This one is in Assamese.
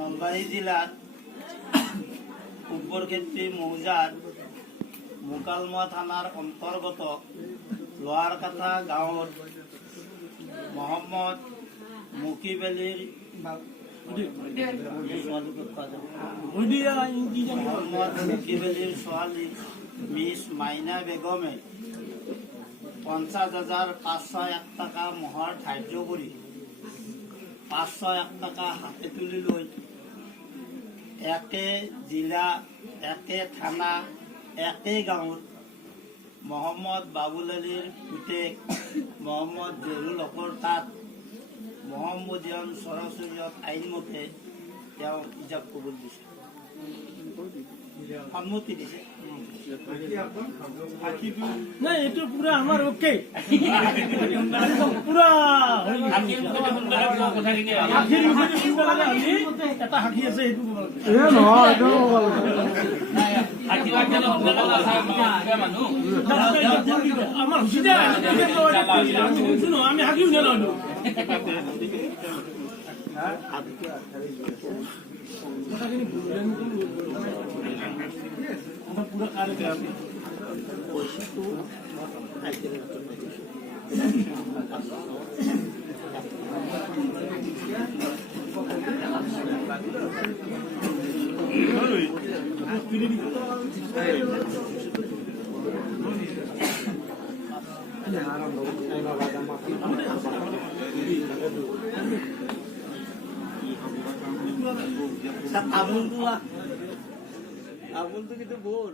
নলবাৰী জিলাৰ উপৰক্ষেত্ৰী মৌজাৰ মোকালমোৱা থানাৰ অন্তৰ্গত লোহাৰকাটা গাঁৱত মহম্মদ মুকিব আলীৰ ছোৱালী মিছ মাইনা বেগমে 50,501 টাকা মোহৰ ধাৰ্য কৰি 501 টাকা হাতে তুলি লৈ একে জিলা একে থানা একে গাঁৱত মহম্মদ বাবুল আলীৰ পুতেক মহম্মদ জহুৰুল হকৰ তাত মহম্মদিয়ান সৰাসৰিয়ত আইনমতে তেওঁ ইজাব কবুল দিছে, সন্মতি দিছে। নাই এইটো পুৰা আমাৰ অ'কে পুৰা এটা সাক্ষী আছে সেইটো আমাৰ আমি সাক্ষী উলিয়ালো পুৰা কাৰে আমুল তো কিন্তু বল